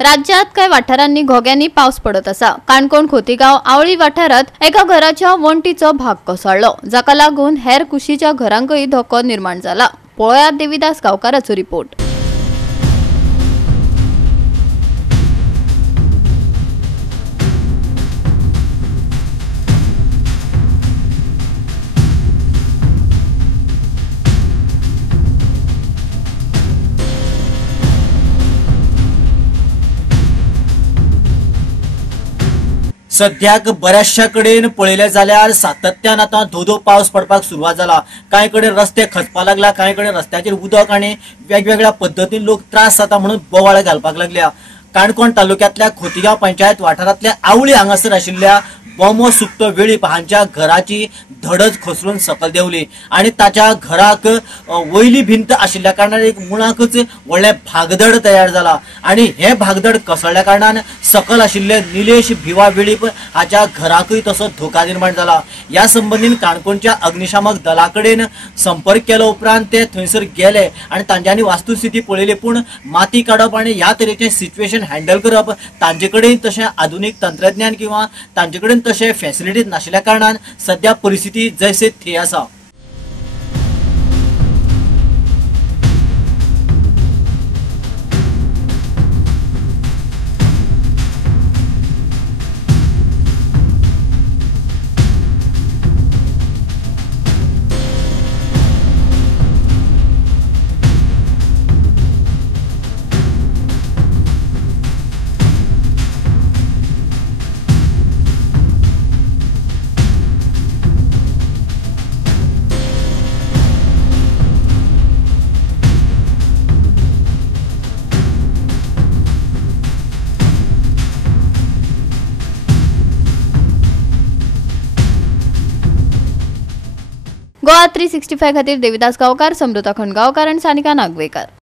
राज्यात काही वाठारांनी घोग्यांनी पावस पडत असा। काणकोण खोतीगाव आवळी वाठारात एका घराच्या वणटीचो भाग कोसळ्ळो, जाका लागून हेर कुशीच्या घरांकय धोको निर्माण जाला। पळयात देविदास गावकाराचो रिपोर्ट। सद्याक बऱ्याचशा कडेन पळयले जाल्यार सातत्यान आता धो पावस पडपाक सुरवात जाला। कांय कडेन रस्ते खचपाक लागला, कांय कडेन रस्त्याचेर उदक आनी वेगवेगळ्या पद्धतीन लोक त्रास जाता म्हणून बोवाळ घालपाक लागल्या। काणकोण तालुक्यातल्या खोतीगाव पंचायत वाठारांतल्या आवळी हांगासर आशिल्ल्या बोमो सुकतो वेळीप हांच्या घराची धडच खसरून सकल देवली आणि ताच्या घराक वयली भिंत आशिल्ल्या कारणान एक मुळाकच व्हडले भागदड तयार जाला आणि हे भागदड कोसळ्ळ्या कारणान सकल आशिल्ले निलेश भिवा वेळीप हाच्या घराकय तसो धोका निर्माण जाला। या संबंधीन काणकोणच्या अग्निशामक दला कडेन संपर्क केलो उपरांत ते थंयसर गेले आणि तांच्यांनी वास्तुस्थिती पळयली, पूण माती काडप आणि ह्या तरेचे सिच्युएशन हँडल करप तांचे कडेन तशें आधुनिक तंत्रज्ञान किंवा तांचे कडेन तशें फॅसिलिटीज नाशिल्ल्या कारणान सध्या परिस्थिती जैसे थे आसा। गोवा 365 खातीर देविदास गावकार, समृता खंडगावकार आणि सानिका नागवेकर।